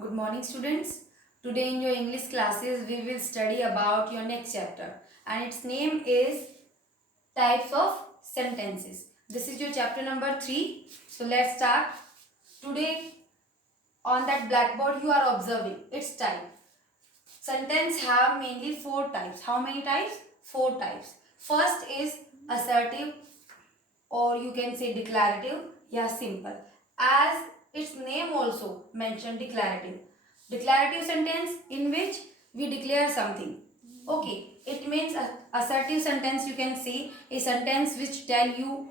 Good morning, students. Today in your English classes we will study about your next chapter and its name is types of sentences. This is your chapter number 3. So let's start. Today on that blackboard you are observing its type. Sentence have mainly 4 types. How many types? 4 types. First is assertive, or you can say declarative, yeah, simple. As its name also mentioned, declarative. Declarative sentence in which we declare something. Okay, it means assertive sentence, you can say a sentence which tell you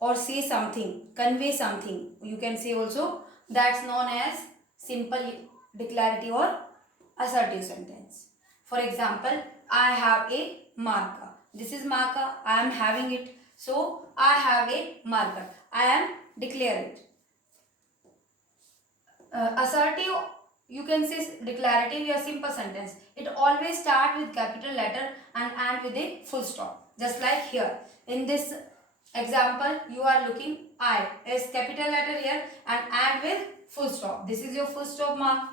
or say something, convey something. You can say also that's known as simple declarative or assertive sentence. For example, I have a marker. This is marker. I am having it. So I have a marker. I am declaring it. Assertive, you can say declarative, your simple sentence. It always start with capital letter and end with a full stop. Just like here. In this example, you are looking I is capital letter here and end with full stop. This is your full stop mark.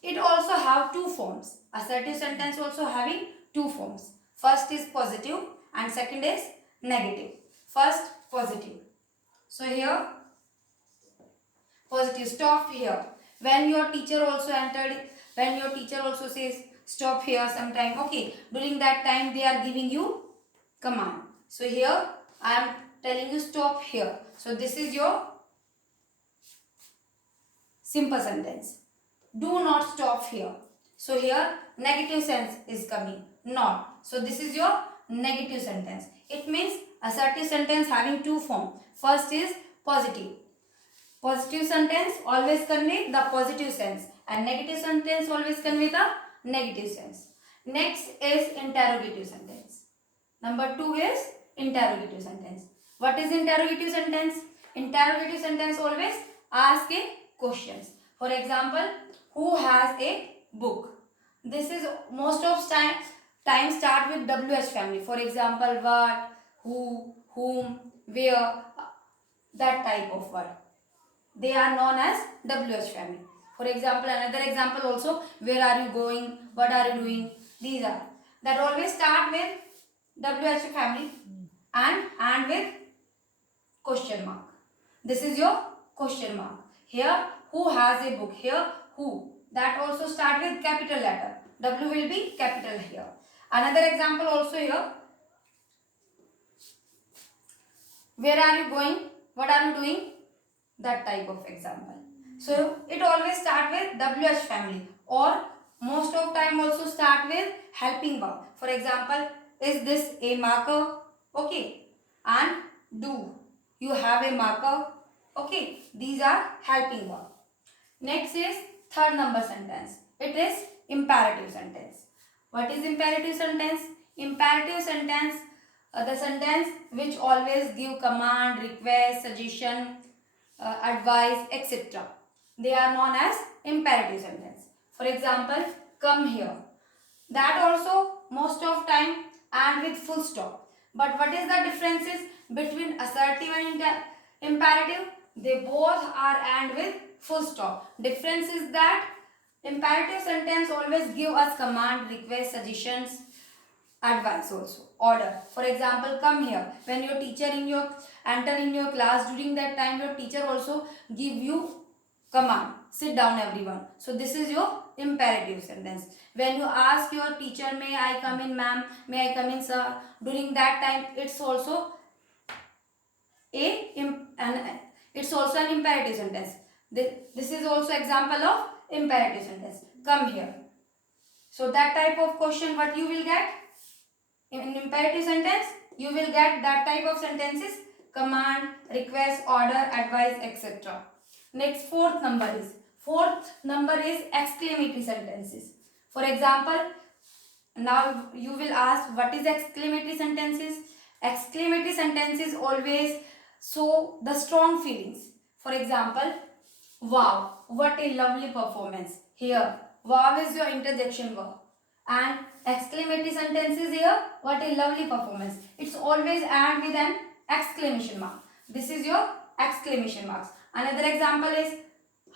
It also have two forms. Assertive sentence also having two forms. First is positive and second is negative. First, positive. So here, positive, stop here. When your teacher also says stop here sometime, okay, during that time they are giving you command. So here I am telling you stop here. So this is your simple sentence. Do not stop here. So here negative sense is coming. Not. So this is your negative sentence. It means assertive sentence having two forms. First is positive. Positive sentence always convey the positive sense and negative sentence always convey the negative sense. Next is interrogative sentence. Number 2 is interrogative sentence. What is interrogative sentence? Interrogative sentence always ask a questions. For example, who has a book? This is most of time start with WH family. For example, what, who, whom, where, that type of word. They are known as WH family. For example, another example also, where are you going? What are you doing? These are. That always start with WH family and with question mark. This is your question mark. Here, who has a book? Here, who. That also start with capital letter. W will be capital here. Another example also here. Where are you going? What are you doing? That type of example. So it always start with WH family, or most of time also start with helping verb. For example, is this a marker? Okay. And do you have a marker? Okay. These are helping verb. Next is third number sentence. It is imperative sentence. What is imperative sentence? Imperative sentence, the sentence which always give command, request, suggestion, advice, etc. They are known as imperative sentence. For example, come here. That also most of time and with full stop. But what is the differences between assertive and imperative? They both are and with full stop. Difference is that imperative sentence always give us command, request, suggestions, advice also, order. For example, come here. When your teacher enter in your class, during that time your teacher also give you command, sit down everyone. So this is your imperative sentence. When you ask your teacher, may I come in ma'am, may I come in sir, during that time it's also an imperative sentence. This is also example of imperative sentence. Come here. So that type of question, what you will get in imperative sentence, you will get that type of sentences: command, request, order, advice, etc. Next, fourth number is exclamatory sentences. For example, now you will ask, what is exclamatory sentences? Exclamatory sentences always show the strong feelings. For example, wow, what a lovely performance. Here, wow is your interjection verb. And exclamatory sentences here, what a lovely performance. It's always end with an exclamation mark. This is your exclamation marks. Another example is,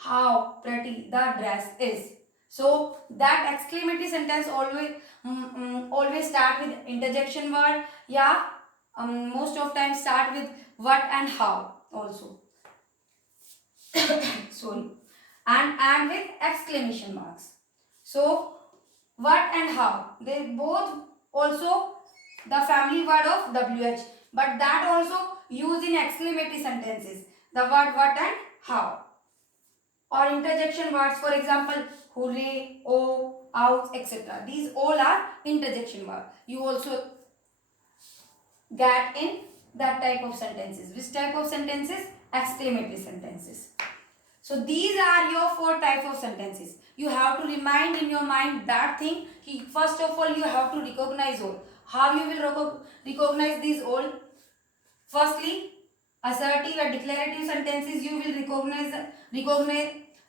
how pretty the dress is. So that exclamatory sentence always start with interjection word. Yeah, most of time start with what and how also. Sorry, and with exclamation marks. So what and how, they both also the family word of WH, but that also used in exclamatory sentences, the word what and how. Or interjection words, for example hooray, oh, ouch, etc. These all are interjection words. You also get in that type of sentences. Which type of sentences? Exclamatory sentences. So these are your four types of sentences. You have to remind in your mind that thing. First of all, you have to recognize all. How you will recognize these all? Firstly, assertive and declarative sentences you will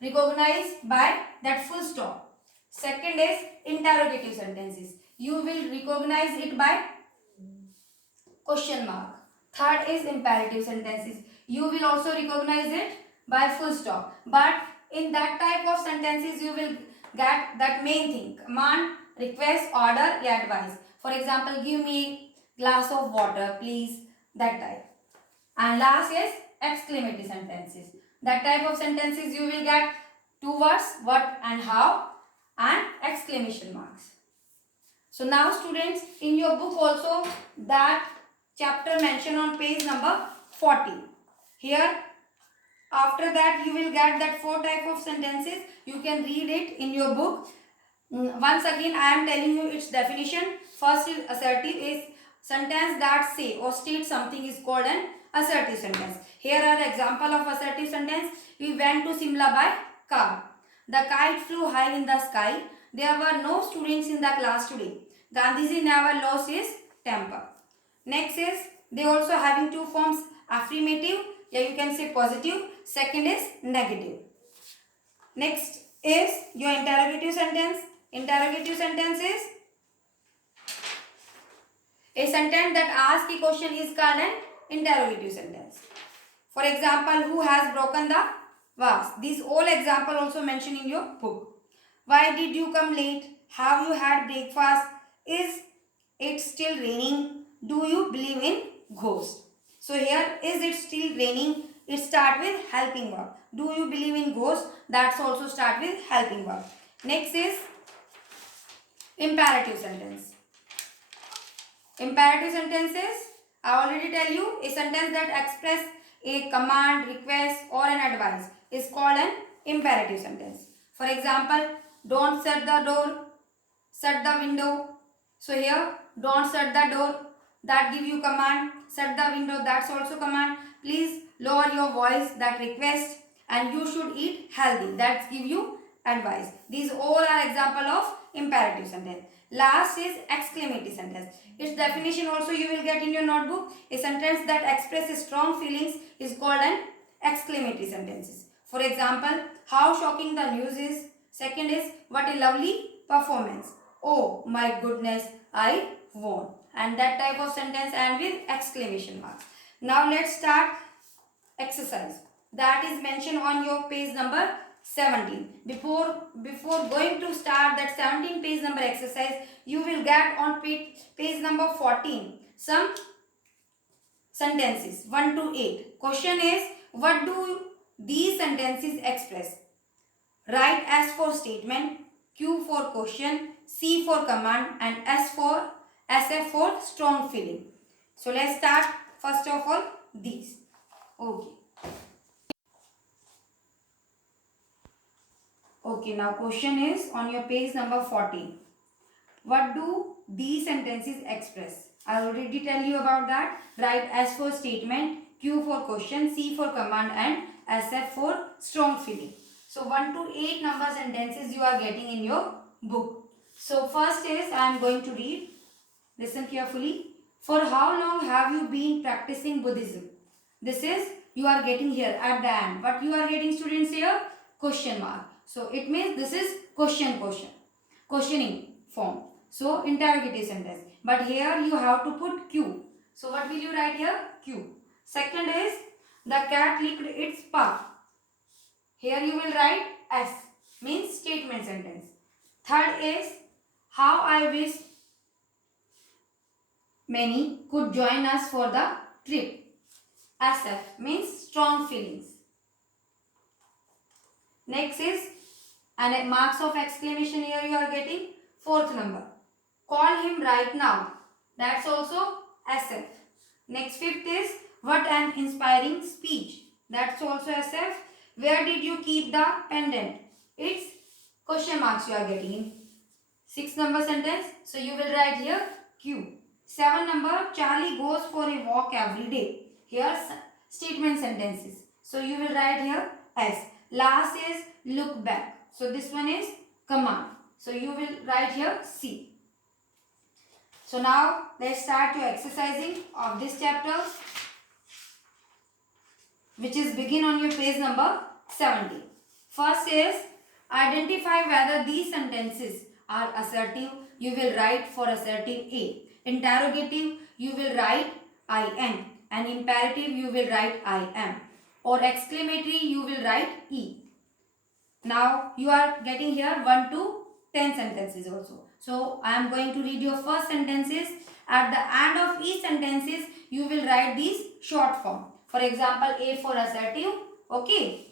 recognize by that full stop. Second is interrogative sentences. You will recognize it by question mark. Third is imperative sentences. You will also recognize it by full stop. But in that type of sentences, you will get that main thing: command, request, order, advice. For example, give me a glass of water, please. That type. And last is exclamatory sentences. That type of sentences you will get two words, what and how, and exclamation marks. So now students, in your book also that chapter mentioned on page number 40. Here after that you will get that four type of sentences. You can read it in your book. Once again I am telling you its definition. First is assertive, is sentence that say or state something is called an assertive sentence. Here are example of assertive sentence. We went to Simla by car. The kite flew high in the sky. There were no students in the class today. Gandhiji never lost his temper. Next is, they also having two forms, affirmative, yeah, you can say positive. Second is negative. Next is your interrogative sentence. Interrogative sentence is a sentence that asks a question is called an interrogative sentence. For example, who has broken the vase? These all example also mentioned in your book. Why did you come late? Have you had breakfast? Is it still raining? Do you believe in ghosts? So here, is it still raining? It start with helping verb. Do you believe in ghosts? That's also start with helping verb. Next is imperative sentence. Imperative sentences, I already tell you, a sentence that express a command, request or an advice is called an imperative sentence. For example, don't shut the door, shut the window. So here, don't shut the door, that give you command. Shut the window, that's also command. Please lower your voice, that request. And you should eat healthy, that give you advice. These all are example of imperative sentence. Last is exclamatory sentence. Its definition also you will get in your notebook. A sentence that expresses strong feelings is called an exclamatory sentence. For example, how shocking the news is. Second is, what a lovely performance. Oh my goodness, I won. And that type of sentence and with exclamation marks. Now let's start exercise. That is mentioned on your page number 17. Before going to start that 17 page number exercise, you will get on page number 14 some sentences 1 to 8. Question is, what do these sentences express? Write S for statement, Q for question, C for command and SF for strong feeling. So let's start first of all these. Okay. Okay, now question is on your page number 14. What do these sentences express? I already tell you about that. Write S for statement, Q for question, C for command and SF for strong feeling. So 1 to 8 number sentences you are getting in your book. So first is, I am going to read. Listen carefully. For how long have you been practicing Buddhism? This is, you are getting here at the end. What you are getting, students, here? Question mark. So it means this is questioning form. So interrogative sentence. But here you have to put Q. So what will you write here? Q. Second is, the cat licked its paw. Here you will write S, means statement sentence. Third is how I wish many could join us for the trip. SF means strong feelings. Next is, and marks of exclamation here you are getting. Fourth number, call him right now. That's also SF. Next, fifth is, what an inspiring speech. That's also SF. Where did you keep the pendant? It's question marks you are getting. 6 number sentence, so you will write here Q. 7 number, Charlie goes for a walk every day. Here statement sentences, so you will write here S. Last is look back, so this one is command, so you will write here C. So now let's start your exercising of this chapter, which is begin on your page number 70. First is identify whether these sentences are assertive. You will write for assertive A. Interrogative, you will write I am. And imperative, you will write I am. Or exclamatory, you will write E. Now you are getting here 1 to 10 sentences also. So I am going to read your first sentences. At the end of each sentences, you will write these short form. For example, A for assertive, okay.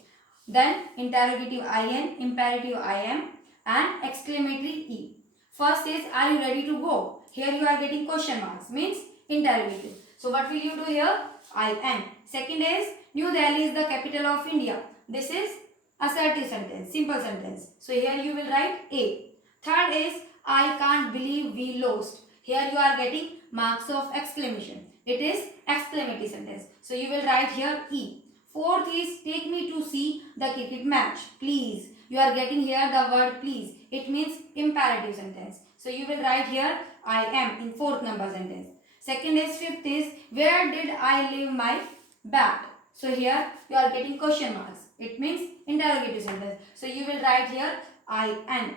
Then interrogative IN, imperative IM, and exclamatory E. First is, are you ready to go? Here you are getting question marks, means interrogative. So what will you do here? I am. Second is, New Delhi is the capital of India. This is assertive sentence, simple sentence. So here you will write A. Third is, I can't believe we lost. Here you are getting marks of exclamation. It is exclamatory sentence. So you will write here E. Fourth is, take me to see the cricket match. Please. You are getting here the word please. It means imperative sentence. So you will write here I am in fourth number sentence. Second is, fifth is, where did I leave my bat? So here you are getting question marks. It means interrogative sentence. So you will write here I am.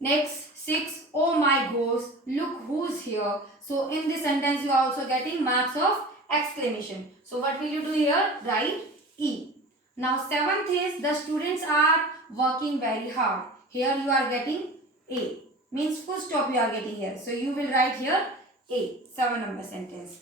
Next, 6, oh my gosh, look who's here. So in this sentence you are also getting marks of exclamation. So what will you do here? Write E. Now 7th is, the students are working very hard. Here you are getting A. Means full stop you are getting here. So you will write here A. 7 number sentence.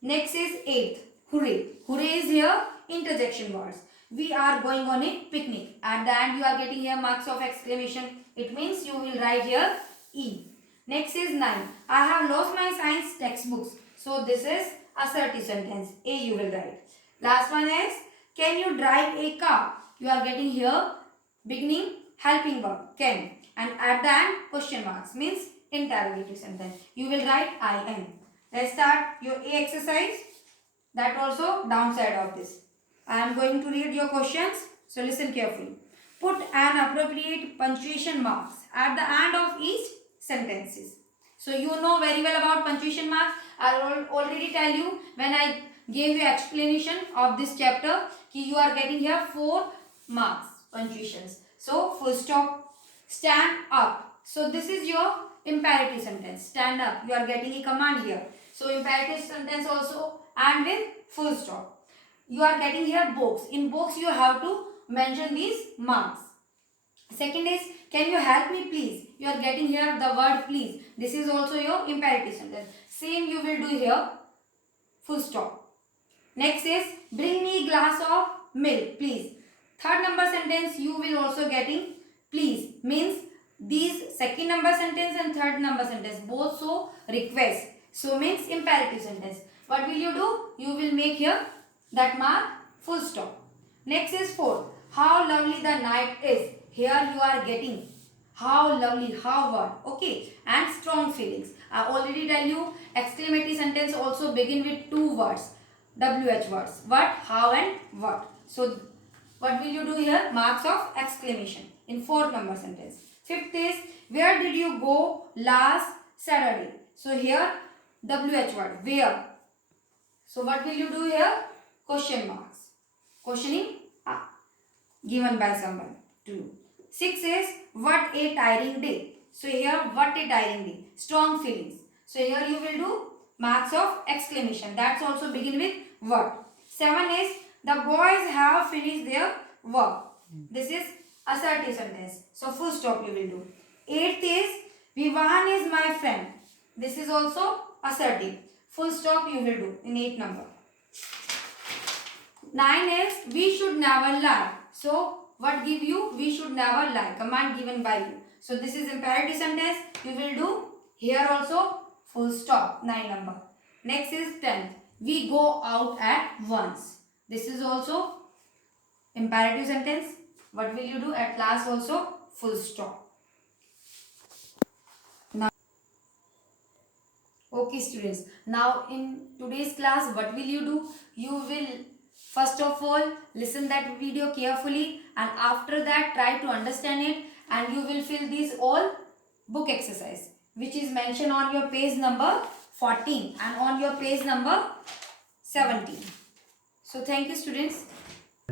Next is 8th. Hooray. Hooray is here interjection words. We are going on a picnic. At the end you are getting here marks of exclamation. It means you will write here E. Next is 9. I have lost my science textbooks. So this is assertive sentence. A you will write. Last one is, can you drive a car? You are getting here beginning helping verb can, and at the end question marks, means interrogative sentence. You will write I am. Let's start your A exercise. That also downside of this. I am going to read your questions. So listen carefully. Put an appropriate punctuation marks at the end of each sentences. So you know very well about punctuation marks. I already tell you when I gave you explanation of this chapter, you are getting here 4 marks punctuations. So full stop, stand up. So this is your imperative sentence. Stand up. You are getting a command here. So imperative sentence also and with full stop. You are getting here books. In books you have to mention these marks. Second is, can you help me please? You are getting here the word please. This is also your imperative sentence. Same you will do here. Full stop. Next is, bring me glass of milk please. Third number sentence you will also getting please. Means these second number sentence and third number sentence both show request. So means imperative sentence. What will you do? You will make here that mark full stop. Next is 4. How lovely the night is. Here you are getting how lovely, how what, okay, and strong feelings. I already tell you exclamatory sentence also begin with 2 words, WH words, what, how and what. So what will you do here? Marks of exclamation in 4th number sentence. 5th is, where did you go last Saturday? So here WH word, where. So what will you do here? Question marks. Questioning given by someone. 2. 6 is, what a tiring day. So here what a tiring day. Strong feelings. So here you will do marks of exclamation. That's also begin with what. 7 is, the boys have finished their work. This is assertive sentence. So full stop you will do. 8th is Vivan is my friend. This is also assertive. Full stop you will do in 8 number. 9 is we should never lie. So what give you? We should never lie. Command given by you. So this is imperative sentence. You will do here also full stop. 9 number. Next is 10th. We go out at once. This is also imperative sentence. What will you do? At last also full stop. Now, okay students. Now in today's class, what will you do? You will first of all listen that video carefully, and after that try to understand it, and you will fill these all book exercise which is mentioned on your page number 14 and on your page number 17. So thank you students.